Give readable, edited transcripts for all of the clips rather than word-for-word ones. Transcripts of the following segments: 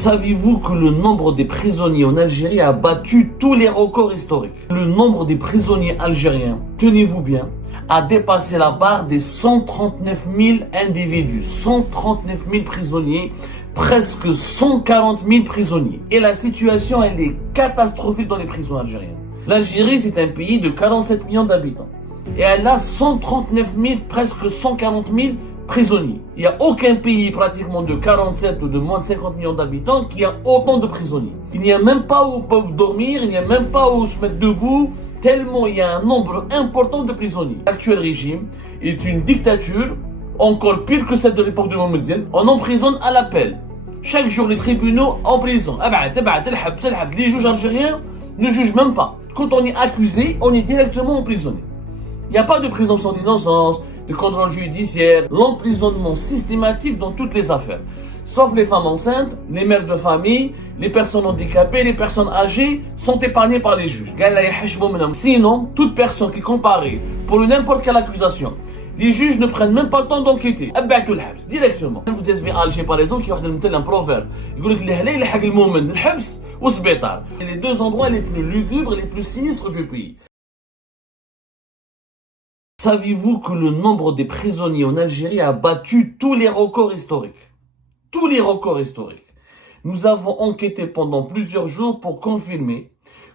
Saviez-vous que le nombre des prisonniers en Algérie a battu tous les records historiques? Le nombre des prisonniers algériens, tenez-vous bien, a dépassé la barre des 139 000 individus. 139 000 prisonniers, presque 140 000 prisonniers. Et la situation, elle est catastrophique dans les prisons algériennes. L'Algérie, c'est un pays de 47 millions d'habitants. Et elle a 139 000, presque 140 000 prisonniers. Il n'y a aucun pays pratiquement de 47 ou de moins de 50 millions d'habitants qui a autant de prisonniers. Il n'y a même pas où dormir, il n'y a même pas où se mettre debout, tellement il y a un nombre important de prisonniers. L'actuel régime est une dictature, encore pire que celle de l'époque de Mohamed. On emprisonne à l'appel. Chaque jour, les tribunaux en prison. Les juges algériens ne jugent même pas. Quand on est accusé, on est directement emprisonné. Il n'y a pas de présomption d'innocence, de contrôle judiciaire, l'emprisonnement systématique dans toutes les affaires. Sauf les femmes enceintes, les mères de famille, les personnes handicapées, les personnes âgées sont épargnées par les juges. Sinon, toute personne qui est comparée pour n'importe quelle accusation, les juges ne prennent même pas le temps d'enquêter. Directement. Vous avez Alger par exemple qui a un proverbe. C'est les deux endroits les plus lugubres et les plus sinistres du pays. Saviez-vous que le nombre des prisonniers en Algérie a battu tous les records historiques? Tous les records historiques. Nous avons enquêté pendant plusieurs jours pour confirmer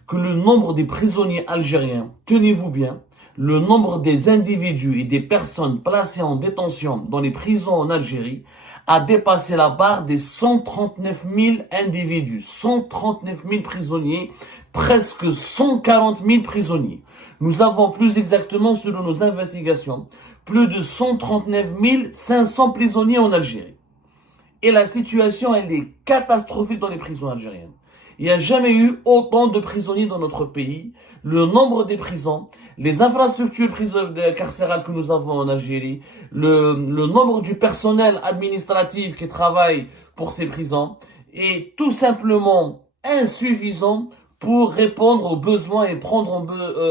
que le nombre des prisonniers algériens, tenez-vous bien, le nombre des individus et des personnes placées en détention dans les prisons en Algérie a dépassé la barre des 139 000 individus, 139 000 prisonniers, presque 140 000 prisonniers. Nous avons plus exactement, selon nos investigations, plus de 139 500 prisonniers en Algérie. Et la situation, elle est catastrophique dans les prisons algériennes. Il n'y a jamais eu autant de prisonniers dans notre pays. Le nombre des prisons, les infrastructures carcérales que nous avons en Algérie, le nombre du personnel administratif qui travaille pour ces prisons est tout simplement insuffisant pour répondre aux besoins et prendre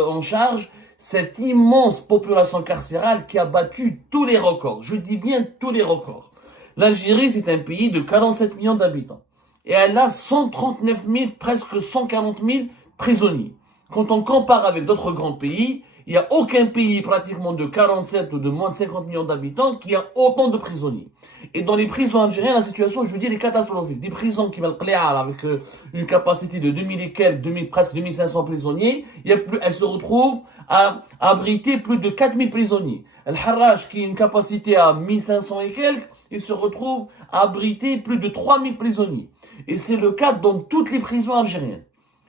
en charge cette immense population carcérale qui a battu tous les records. Je dis bien tous les records. L'Algérie, c'est un pays de 47 millions d'habitants. Et elle a 139 000, presque 140 000 prisonniers. Quand on compare avec d'autres grands pays, il n'y a aucun pays pratiquement de 47 ou de moins de 50 millions d'habitants qui a autant de prisonniers. Et dans les prisons algériennes, la situation, je veux dire, est catastrophique. Des prisons qui valent avec une capacité de 2000 et quelques, presque 2500 prisonniers, elles se retrouvent à abriter plus de 4000 prisonniers. Al-Harrach, qui a une capacité à 1500 et quelques, il se retrouve à abriter plus de 3000 prisonniers. Et c'est le cas dans toutes les prisons algériennes.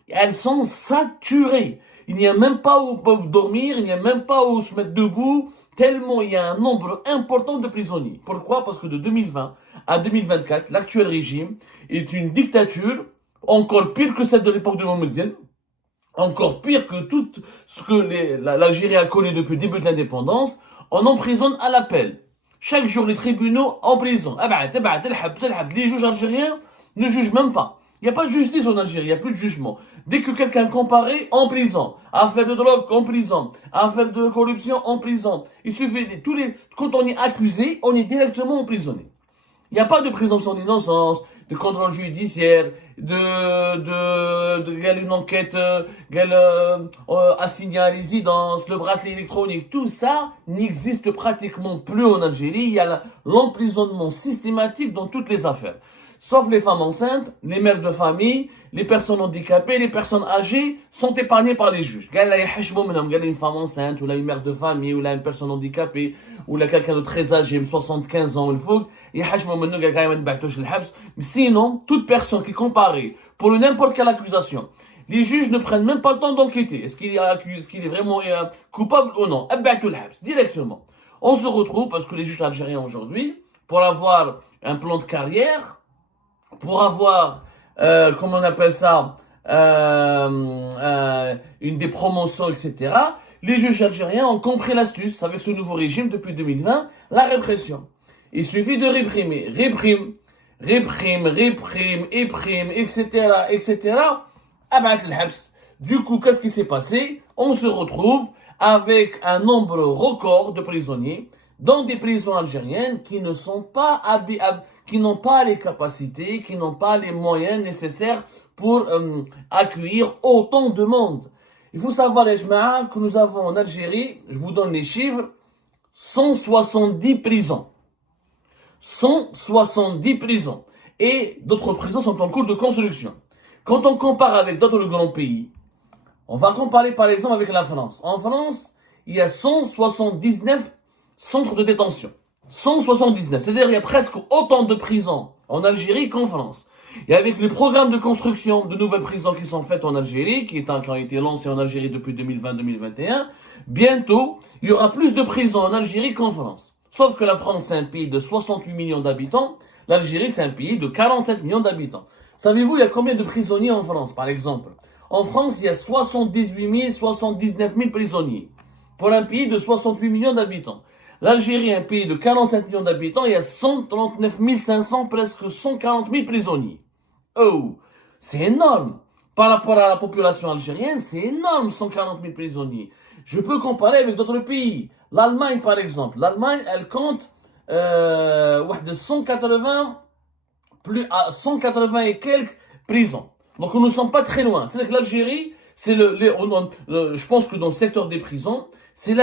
Elles sont saturées. Il n'y a même pas où dormir, il n'y a même pas où se mettre debout, tellement il y a un nombre important de prisonniers. Pourquoi? Parce que de 2020 à 2024, l'actuel régime est une dictature, encore pire que celle de l'époque de Mohamed, encore pire que tout ce que l'Algérie a connu depuis le début de l'indépendance. On emprisonne à l'appel. Chaque jour, les tribunaux en prison. Les juges algériens ne jugent même pas. Il n'y a pas de justice en Algérie, il n'y a plus de jugement. Dès que quelqu'un comparé, en prison. Affaire de drogue, en prison. Affaire de corruption, en prison. Il suffit quand on est accusé, on est directement emprisonné. Il n'y a pas de présomption d'innocence, de contrôle judiciaire, une enquête, assigner à résidence, le bracelet électronique, tout ça n'existe pratiquement plus en Algérie. Il y a l'emprisonnement systématique dans toutes les affaires. Sauf les femmes enceintes, les mères de famille, les personnes handicapées, les personnes âgées sont épargnées par les juges. Une femme enceinte, ou là une mère de famille, ou là une personne handicapée, ou là quelqu'un de très âgé, 75 ans, il faut, sinon, toute personne qui est comparée pour n'importe quelle accusation, les juges ne prennent même pas le temps d'enquêter. Est-ce qu'il est vraiment coupable ou non? Directement. On se retrouve, parce que les juges algériens aujourd'hui, pour avoir un plan de carrière, pour avoir, comment on appelle ça, des promotions, etc., les juges algériens ont compris l'astuce avec ce nouveau régime depuis 2020, la répression. Il suffit de réprimer, réprime, etc. Du coup, qu'est-ce qui s'est passé? On se retrouve avec un nombre record de prisonniers dans des prisons algériennes qui ne sont pas qui n'ont pas les capacités, qui n'ont pas les moyens nécessaires pour accueillir autant de monde. Il faut savoir, les jama'a, que nous avons en Algérie, je vous donne les chiffres, 170 prisons. 170 prisons. Et d'autres prisons sont en cours de construction. Quand on compare avec d'autres grands pays, on va comparer par exemple avec la France. En France, il y a 179 centres de détention. 179. C'est-à-dire qu'il y a presque autant de prisons en Algérie qu'en France. Et avec les programmes de construction de nouvelles prisons qui sont faites en Algérie, qui ont été lancés en Algérie depuis 2020-2021, bientôt, il y aura plus de prisons en Algérie qu'en France. Sauf que la France, c'est un pays de 68 millions d'habitants. L'Algérie, c'est un pays de 47 millions d'habitants. Savez-vous, il y a combien de prisonniers en France, par exemple? En France, il y a 78 000, 79 000 prisonniers. Pour un pays de 68 millions d'habitants. L'Algérie, un pays de 47 millions d'habitants, il y a 139 500, presque 140 000 prisonniers. Oh, c'est énorme. Par rapport à la population algérienne, c'est énorme, 140 000 prisonniers. Je peux comparer avec d'autres pays. L'Allemagne, par exemple. L'Allemagne, elle compte de 180 et quelques prisons. Donc, nous ne sommes pas très loin. C'est-à-dire que l'Algérie, c'est je pense que dans le secteur des prisons, c'est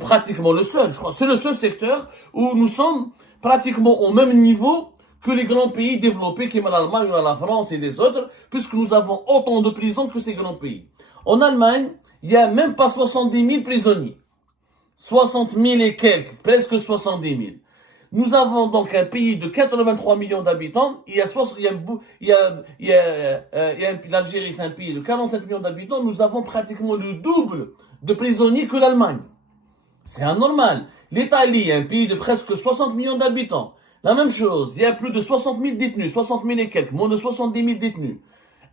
pratiquement le seul, je crois. C'est le seul secteur où nous sommes pratiquement au même niveau que les grands pays développés, comme l'Allemagne, la France et les autres, puisque nous avons autant de prisons que ces grands pays. En Allemagne, il n'y a même pas 70 000 prisonniers. 60 000 et quelques, presque 70 000. Nous avons donc un pays de 83 millions d'habitants. L'Algérie, c'est un pays de 47 millions d'habitants. Nous avons pratiquement le double de prisonniers que l'Allemagne. C'est anormal. L'Italie, un pays de presque 60 millions d'habitants. La même chose, il y a plus de 60 000 détenus, 60 000 et quelques, moins de 70 000 détenus.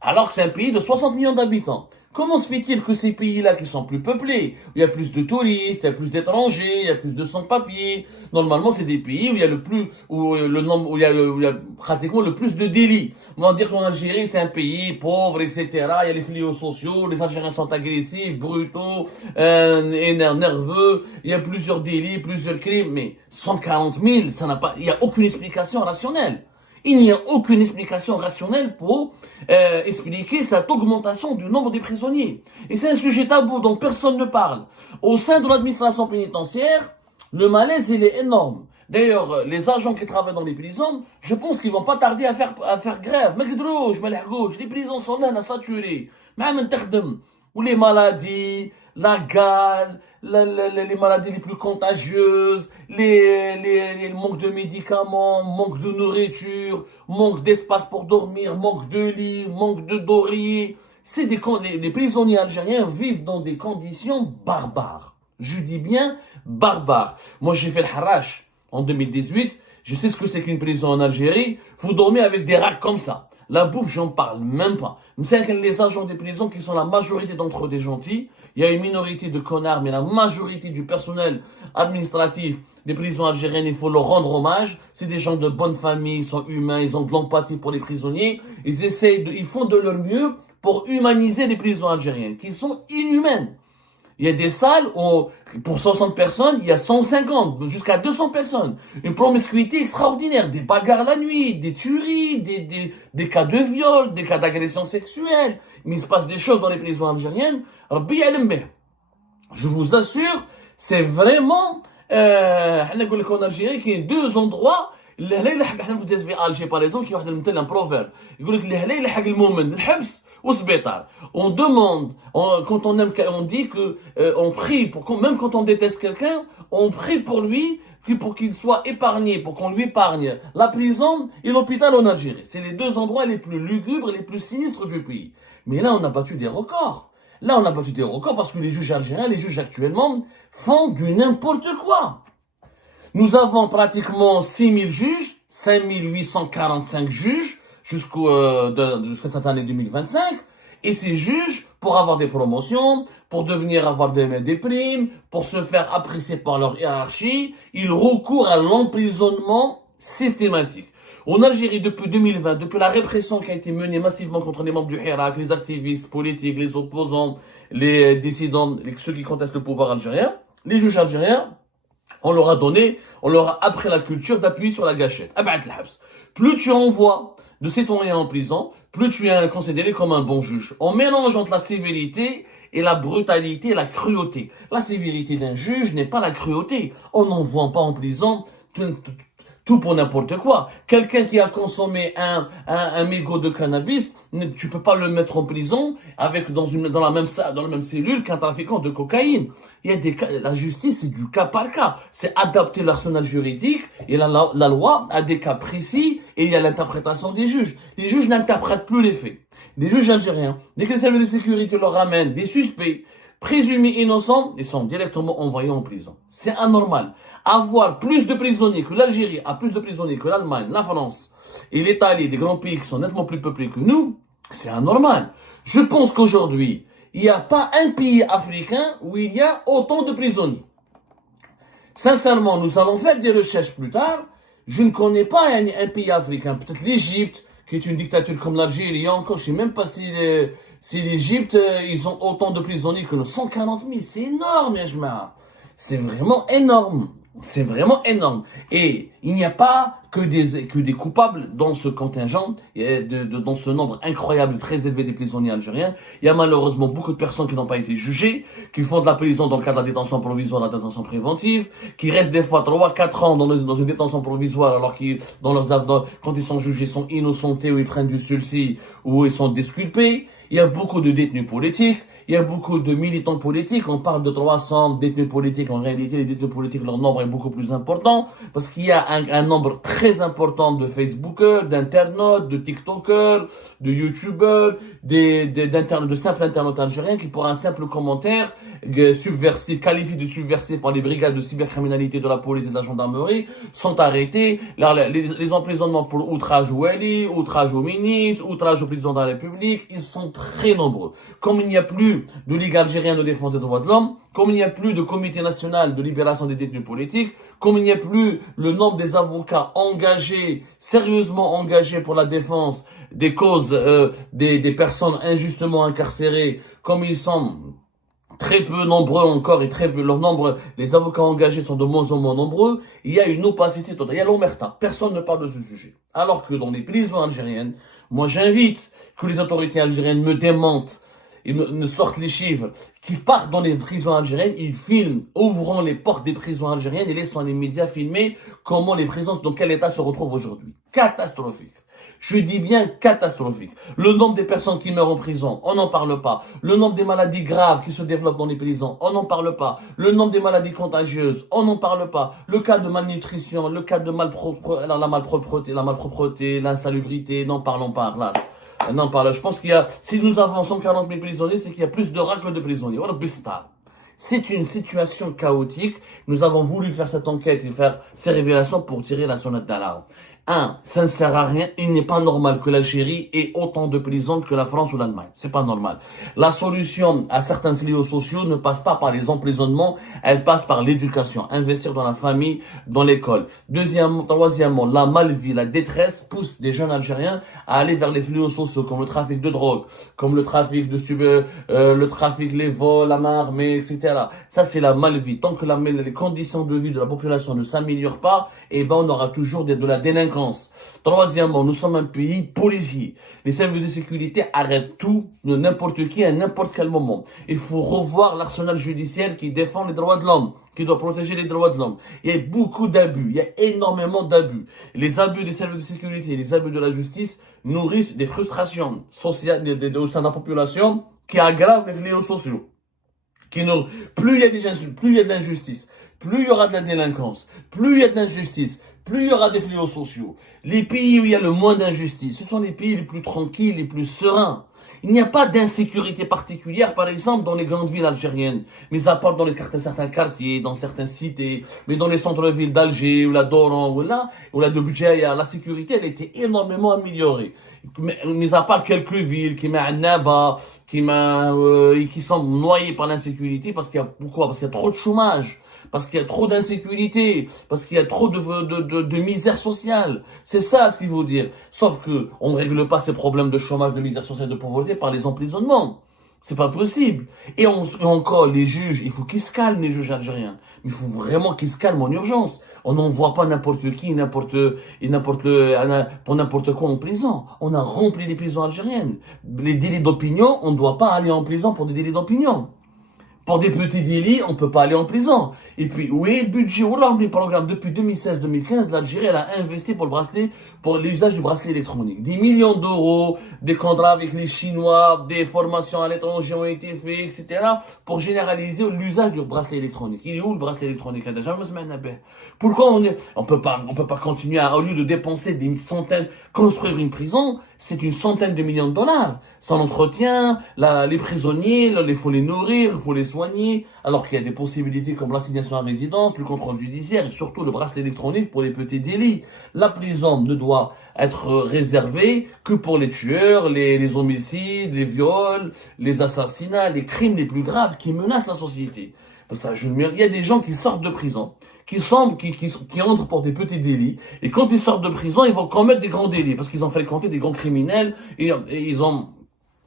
Alors que c'est un pays de 60 millions d'habitants. Comment se fait-il que ces pays-là qui sont plus peuplés, où il y a plus de touristes, il y a plus d'étrangers, il y a plus de sans-papiers, normalement c'est des pays où il y a il y a pratiquement le plus de délits. On va dire qu'en Algérie c'est un pays pauvre, etc. Il y a les fléaux sociaux, les Algériens sont agressifs, brutaux, nerveux, il y a plusieurs délits, plusieurs crimes, mais 140 000, il n'y a aucune explication rationnelle. Il n'y a aucune explication rationnelle pour expliquer cette augmentation du nombre des prisonniers. Et c'est un sujet tabou dont personne ne parle. Au sein de l'administration pénitentiaire, le malaise, il est énorme. D'ailleurs, les agents qui travaillent dans les prisons, je pense qu'ils vont pas tarder à faire grève. Les prisons sont là, saturées. Ou les maladies, la gale, les maladies les plus contagieuses, les manques de médicaments, manque de nourriture, manque d'espace pour dormir, manque de lit, manque de d'oreiller. Les prisonniers algériens vivent dans des conditions barbares. Je dis bien barbares. Moi, j'ai fait le Harash en 2018. Je sais ce que c'est qu'une prison en Algérie. Vous dormez avec des rats comme ça. La bouffe, j'en parle même pas. C'est que les agents des prisons qui sont la majorité d'entre eux des gentils. Il y a une minorité de connards, mais la majorité du personnel administratif des prisons algériennes, il faut leur rendre hommage. C'est des gens de bonne famille, ils sont humains, ils ont de l'empathie pour les prisonniers. Ils font de leur mieux pour humaniser les prisons algériennes, qui sont inhumaines. Il y a des salles où, pour 60 personnes, il y a 150, jusqu'à 200 personnes. Une promiscuité extraordinaire, des bagarres la nuit, des tueries, des cas de viol, des cas d'agression sexuelle. Mais il se passe des choses dans les prisons algériennes. Je vous assure, c'est vraiment, en Algérie, qu'il y a deux endroits. Vous avez Alger, par exemple, qui a un proverbe. Il dit on demande, quand on dit que on prie même quand on déteste quelqu'un, on prie pour lui, pour qu'il soit épargné, pour qu'on lui épargne la prison et l'hôpital en Algérie. C'est les deux endroits les plus lugubres, les plus sinistres du pays. Mais là, on a battu des records. Là, on a battu des records parce que les juges algériens, les juges actuellement, font du n'importe quoi. Nous avons pratiquement 6000 juges, 5845 juges jusqu'à cette année 2025. Et ces juges, pour avoir des promotions, pour avoir des primes, pour se faire apprécier par leur hiérarchie, ils recourent à l'emprisonnement systématique. En Algérie, depuis 2020, depuis la répression qui a été menée massivement contre les membres du Hirak, les activistes politiques, les opposants, les dissidents, ceux qui contestent le pouvoir algérien, les juges algériens On leur a donné, on leur a appris la culture d'appuyer sur la gâchette. Plus tu envoies de citoyens en prison, plus tu es considéré comme un bon juge. On mélange entre la sévérité et la brutalité et la cruauté. La sévérité d'un juge n'est pas la cruauté. On n'envoie pas en prison tout pour n'importe quoi. Quelqu'un qui a consommé un mégot de cannabis, tu peux pas le mettre en prison avec dans la même cellule qu'un trafiquant de cocaïne. Il y a des cas, la justice c'est du cas par cas. C'est adapter l'arsenal juridique et la loi a des cas précis et il y a l'interprétation des juges. Les juges n'interprètent plus les faits. Les juges algériens, dès que les services de sécurité leur ramènent des suspects présumés innocents, ils sont directement envoyés en prison. C'est anormal. Avoir plus de prisonniers que l'Algérie a plus de prisonniers que l'Allemagne, la France et l'Italie, des grands pays qui sont nettement plus peuplés que nous, c'est anormal. Je pense qu'aujourd'hui, il n'y a pas un pays africain où il y a autant de prisonniers. Sincèrement, nous allons faire des recherches plus tard. Je ne connais pas un pays africain, peut-être l'Égypte, qui est une dictature comme l'Algérie, encore, je ne sais même pas si l'Égypte, ils ont autant de prisonniers que nous. 140 000, c'est énorme, Yajma. C'est vraiment énorme. C'est vraiment énorme. Et il n'y a pas que des coupables dans ce contingent, dans ce nombre incroyable, très élevé des prisonniers algériens. Il y a malheureusement beaucoup de personnes qui n'ont pas été jugées, qui font de la prison dans le cadre de la détention provisoire, de la détention préventive, qui restent des fois 3-4 ans dans une détention provisoire, alors qu'ils, quand ils sont jugés, sont innocentés ou ils prennent du sursis ou ils sont disculpés. Il y a beaucoup de détenus politiques. Il y a beaucoup de militants politiques. On parle de 300 détenus politiques. En réalité, les détenus politiques, leur nombre est beaucoup plus important parce qu'il y a un nombre très important de Facebookers, d'internautes, de TikTokers, de YouTubers, de simples internautes algériens qui, pour un simple commentaire subversif, qualifié de subversif par les brigades de cybercriminalité de la police et de la gendarmerie, sont arrêtés. Les emprisonnements pour outrage au Wali, outrage au ministre, outrage au président de la République, ils sont très nombreux. Comme il n'y a plus de Ligue algérienne de défense des droits de l'homme, comme il n'y a plus de comité national de libération des détenus politiques, comme il n'y a plus le nombre des avocats engagés, sérieusement engagés pour la défense des causes des personnes injustement incarcérées, comme ils sont très peu nombreux encore et très peu, leur nombre, les avocats engagés sont de moins en moins nombreux, il y a une opacité totale, il y a l'omerta, personne ne parle de ce sujet. Alors que dans les prisons algériennes, moi j'invite que les autorités algériennes me démentent et me sortent les chiffres, qui partent dans les prisons algériennes, ils filment, ouvrant les portes des prisons algériennes et laissant les médias filmer comment les prisons, dans quel état se retrouvent aujourd'hui. Catastrophique. Je dis bien catastrophique. Le nombre des personnes qui meurent en prison, on n'en parle pas. Le nombre des maladies graves qui se développent dans les prisons, on n'en parle pas. Le nombre des maladies contagieuses, on n'en parle pas. Le cas de malnutrition, le cas de la malpropreté, l'insalubrité, n'en parlons pas. Là. Non, pas là. Je pense qu'il y a, si nous avons 140 000 prisonniers, c'est qu'il y a plus de rats que de prisonniers. C'est une situation chaotique. Nous avons voulu faire cette enquête et faire ces révélations pour tirer la sonnette d'alarme. Ça ne sert à rien. Il n'est pas normal que l'Algérie ait autant de prisons que la France ou l'Allemagne. C'est pas normal. La solution à certains fléaux sociaux ne passe pas par les emprisonnements, elle passe par l'éducation. Investir dans la famille, dans l'école. Troisièmement, la malvie, la détresse pousse des jeunes Algériens à aller vers les fléaux sociaux comme le trafic de drogue, comme le trafic les vols, la main armée, etc. Ça, c'est la malvie. Tant que les conditions de vie de la population ne s'améliorent pas, on aura toujours de la délinquance. Troisièmement, nous sommes un pays policier. Les services de sécurité arrêtent tout, de n'importe qui, à n'importe quel moment. Il faut revoir l'arsenal judiciaire qui défend les droits de l'homme, qui doit protéger les droits de l'homme. Il y a beaucoup d'abus, il y a énormément d'abus. Les abus des services de sécurité, les abus de la justice nourrissent des frustrations sociales au sein de la population qui aggravent les fléaux sociaux. Plus il y a de l'injustice, plus il y aura de la délinquance, plus il y a de l'injustice, plus il y aura des fléaux sociaux. Les pays où il y a le moins d'injustice, ce sont les pays les plus tranquilles, les plus sereins. Il n'y a pas d'insécurité particulière, par exemple, dans les grandes villes algériennes, mais à part dans certains quartiers, dans certaines cités, mais dans les centres-villes d'Alger, ou la Doran, ou la de Budjaya, la sécurité, elle était énormément améliorée. Mais à part quelques villes, qui sont noyées par l'insécurité, parce qu'il y a pourquoi? Parce qu'il y a trop de chômage. Parce qu'il y a trop d'insécurité, parce qu'il y a trop de misère sociale. C'est ça ce qu'il veut dire. Sauf que on ne règle pas ces problèmes de chômage, de misère sociale, de pauvreté par les emprisonnements. C'est pas possible. Et encore, les juges, il faut qu'ils se calment, les juges algériens. Il faut vraiment qu'ils se calment en urgence. On n'envoie pas n'importe qui, pour n'importe quoi en prison. On a rempli les prisons algériennes. Les délits d'opinion, on ne doit pas aller en prison pour des délits d'opinion. Pour des petits délits, on ne peut pas aller en prison. Et puis, où est le budget? Où est le programme? Depuis 2016-2015, l'Algérie, elle a investi pour l'usage du bracelet électronique. 10 millions d'euros, des contrats avec les Chinois, des formations à l'étranger ont été faites, etc. pour généraliser l'usage du bracelet électronique. Il est où le bracelet électronique? Pourquoi on peut pas continuer au lieu de dépenser des centaines, construire une prison, c'est une centaine de millions de dollars. Son entretien, les prisonniers, il faut les nourrir, il faut les soigner, alors qu'il y a des possibilités comme l'assignation à résidence, le contrôle judiciaire et surtout le bracelet électronique pour les petits délits. La prison ne doit être réservée que pour les tueurs, les homicides, les viols, les assassinats, les crimes les plus graves qui menacent la société. Il y a des gens qui sortent de prison, qui entrent pour des petits délits, et quand ils sortent de prison, ils vont commettre des grands délits, parce qu'ils ont fréquenté des grands criminels, et ils ont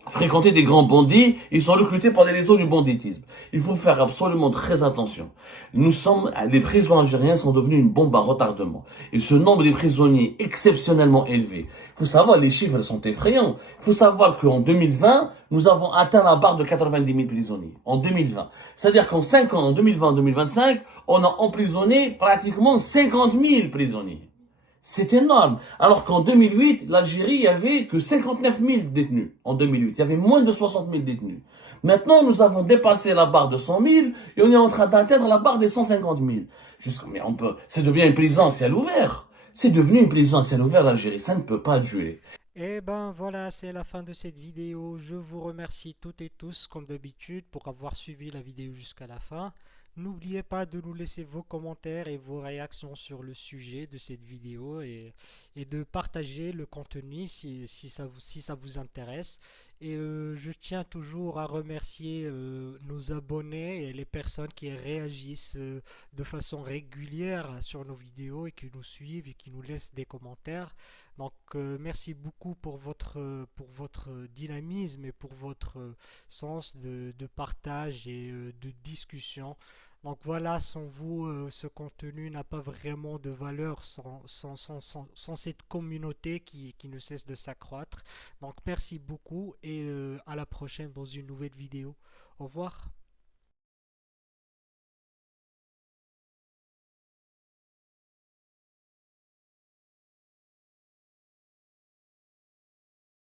fréquenter des grands bandits, ils sont recrutés par les réseaux du banditisme. Il faut faire absolument très attention. Les prisons algériennes sont devenues une bombe à retardement. Et ce nombre de prisonniers exceptionnellement élevé. Il faut savoir, les chiffres sont effrayants. Il faut savoir qu'en 2020, nous avons atteint la barre de 90 000 prisonniers. En 2020. C'est-à-dire qu'en 5 ans, en 2020, 2025, on a emprisonné pratiquement 50 000 prisonniers. C'est énorme. Alors qu'en 2008, l'Algérie, il y avait que 59 000 détenus. En 2008, il y avait moins de 60 000 détenus. Maintenant, nous avons dépassé la barre de 100 000 et on est en train d'atteindre la barre des 150 000. Mais ça devient une prison à ciel ouvert. C'est devenu une prison à ciel ouvert, l'Algérie. Ça ne peut pas durer. Et ben voilà, c'est la fin de cette vidéo. Je vous remercie toutes et tous, comme d'habitude, pour avoir suivi la vidéo jusqu'à la fin. N'oubliez pas de nous laisser vos commentaires et vos réactions sur le sujet de cette vidéo et de partager le contenu si ça vous intéresse. Et je tiens toujours à remercier nos abonnés et les personnes qui réagissent de façon régulière sur nos vidéos et qui nous suivent et qui nous laissent des commentaires. Donc merci beaucoup pour votre dynamisme et pour votre sens de partage et de discussion. Donc voilà, sans vous, ce contenu n'a pas vraiment de valeur sans cette communauté qui ne cesse de s'accroître. Donc merci beaucoup et à la prochaine dans une nouvelle vidéo. Au revoir.